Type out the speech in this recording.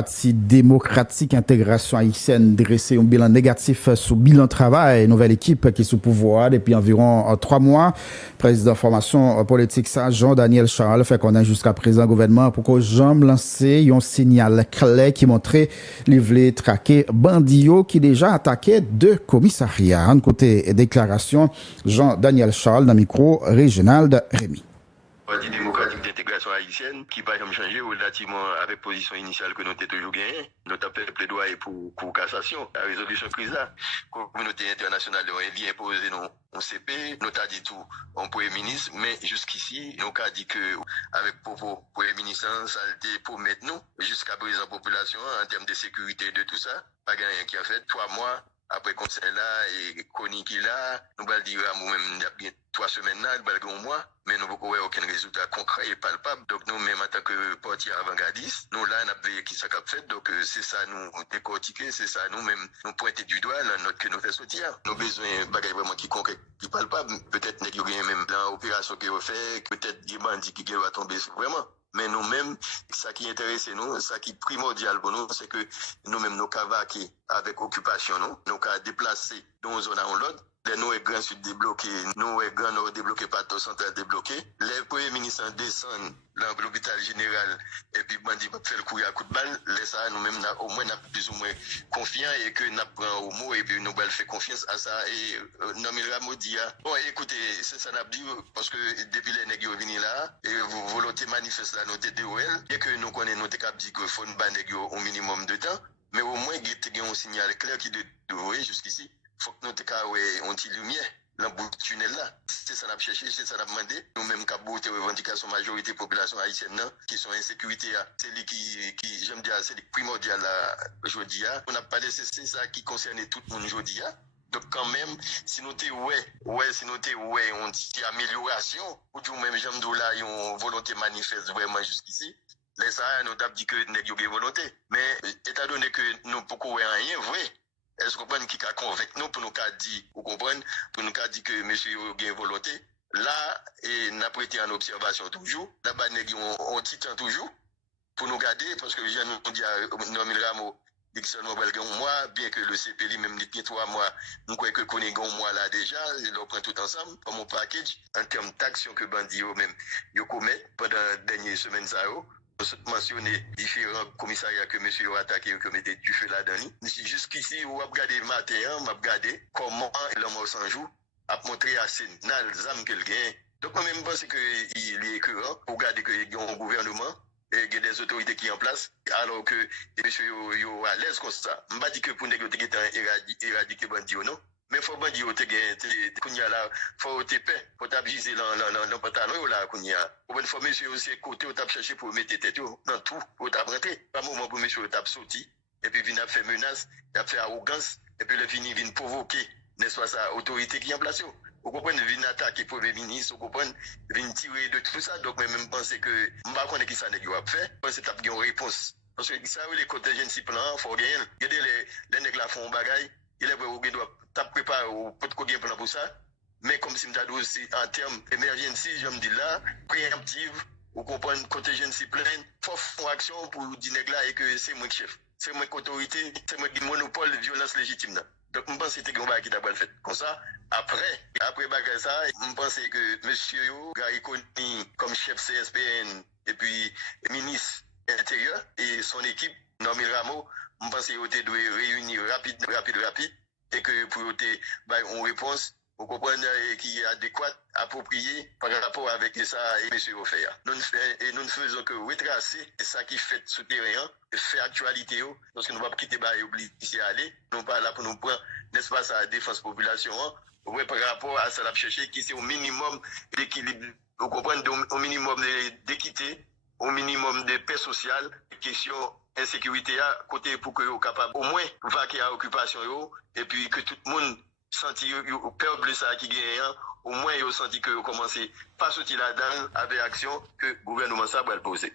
Parti démocratique intégration haïtienne dressé un bilan négatif sur bilan travail, nouvelle équipe qui est sous pouvoir depuis environ 3 mois. Président formation politique ça, Jean-Daniel Charles, fait qu'on a jusqu'à présent gouvernement pour que jambe lancé un signal clair qui montrait livrer traquer bandio qui déjà attaqué deux commissariats. En côté déclaration, Jean-Daniel Charles dans le micro régional de Rémi. Parti démocratique d'intégration haïtienne qui va jamais changer relativement avec position initiale que nous avons toujours gagné. Nous avons fait plaidoyer pour cassation, la résolution de crise là. La communauté internationale a bien imposé nos CP, nous avons dit tout en Premier ministre, mais jusqu'ici, nous avons dit que avec propos Premier ministre, ça a été pour mettre nous, jusqu'à présent, population, en termes de sécurité de tout ça, pas rien qui a fait 3 mois. Après conseil là et Koni qui là, nous allons dire à nous-mêmes, il y a bien 3 semaines là, nous allons un mois, mais nous n'avons aucun résultat concret et palpable. Donc nous-mêmes en tant que parti avant-gardiste, nous là, nous avons veillé qui ça a fait. Donc c'est ça nous décortiquer, c'est ça nous-mêmes nous pointer du doigt la note que nous faisons sortir. Nous avons besoin de bagages vraiment qui concret, qui palpable. Peut-être qu'il y a même dans l'opération qui est faite, peut-être des bandits qui vont tomber vraiment. Mais nous-mêmes, ça qui intéresse nous, ça qui est primordial pour nous, c'est que nous-mêmes, nous cavaquer avec occupation, nous avons déplacé d'une zone à l'autre. Nous est grand sud débloqué, nous est grand nord débloqué, pas tout central débloqué. Les premiers ministres descendent dans l'hôpital général et puis bandit va faire le coup à coup de balle. Les ça, nous-mêmes, au moins, nous plus ou moins confiants et que nous prenons au mot et puis nous allons faire confiance à ça. Et Namil Ramodi, bon, écoutez, c'est ça n'a dit parce que depuis les nègres venus là, et volonté manifeste là, nous TDOL, et que nous connaissons, nous avons dit qu'il faut une bande au minimum de temps, mais au moins, il y a un signal clair qui doit jusqu'ici. Faut que nous ayons un petit lumière dans le bout du tunnel là. C'est ça qu'on a cherché, c'est ça qu'on a demandé. Nous-mêmes, qui avons des revendications majorité population haïtienne qui sont insécurité. C'est lui qui j'aime dire, c'est primordial là, aujourd'hui. On n'a pas laissé, c'est ça qui concerne tout le monde aujourd'hui. Donc quand même, si nous avons on dit amélioration, ou du même j'aime dire là, une volonté manifeste vraiment jusqu'ici. Les ça, nous avons dit que nous avons une volonté. Mais étant donné que nous ne pouvons rien vrai. Est-ce qu'on peut qui a convaincre nous pour nous dire, vous comprenez, pour nous dire que monsieur a bien volonté. Là, et n'a prêté en observation toujours. Là-bas, on petit temps toujours pour nous garder, parce que je viens nous dire, Nomil Ramo, dit que seulement un mois, bien que le CPLI, même les 3 mois, nous croyons que qu'on est un mois là déjà, et on prend tout ensemble, comme mon package, en termes d'action que Bandi même, ils commettent pendant les dernières semaines, ça mentionner différents commissariats que monsieur a attaqué que mettez du feu là-dedans. Jusqu'ici, on a regardé le matin, on a regardé comment l'homme sans jour a montré à Sénal, zam qu'il gagne. Donc, moi, même pense qu'il est écœurant pour regarder qu'il y a un gouvernement et qu'il y a des autorités qui sont en place, alors que monsieur est à l'aise comme ça. Je ne pas dire que pour négocier éradiquer bandit ou non. Mais il faut pas dire que faut te paix, faut t'abuser dans le pantalon là kounya. Pour une fois monsieur aussi côté on t'a cherché pour mettre tête dans tout, pour t'abrenter. Pas moment pour monsieur t'a sorti et puis vient faire menace, il a fait arrogance et puis le fini vient provoquer n'est-ce pas ça autorité qui en place. Vous comprenez vient attaquer premier ministre, vous comprenez vient tirer de tout ça donc même penser que m'pa connait qui ça nèg yo a fait, c'est t'a une réponse. Parce que ça les contingency plan faut gagner. Regardez les nèg la font bagaille, il est vrai ou doit t'as préparé ou peut qu'on plan pour ça mais comme si m'ta aussi en termes emergency je me dis là préemptive ou comprendre contingency plan faut faire action pour dire là et que c'est moi qui chef c'est moi qui autorité c'est moi qui monopole de violence légitime là. Donc je pense que c'était un bagage qui t'a pas fait comme ça après bagage ça je pense que monsieur Gary Koni comme chef CSPN et puis ministre intérieur et son équipe Nomil Ramo je pense qu'il doit réunir rapide et que pour avoir une réponse, vous comprenez, qui est adéquate, appropriée par rapport avec ça et monsieur Offert. Nous ne faisons que retracer ça qui fait sous terrain, faire actualité, parce que nous ne pouvons pas quitter et oublier à aller. Nous ne sommes pas là pour nous prendre, n'est-ce pas, la défense population, par rapport à ça, la chercher qui c'est au minimum d'équilibre, vous comprenez, au minimum d'équité, au minimum de paix sociale, question insécurité à côté pour que vous capable au moins vaquer à occupation et puis que tout le monde senti au peuple ça qui gagne au moins ils senti que vous commencez pas sortir là-dedans avec action que le gouvernement ça va le poser.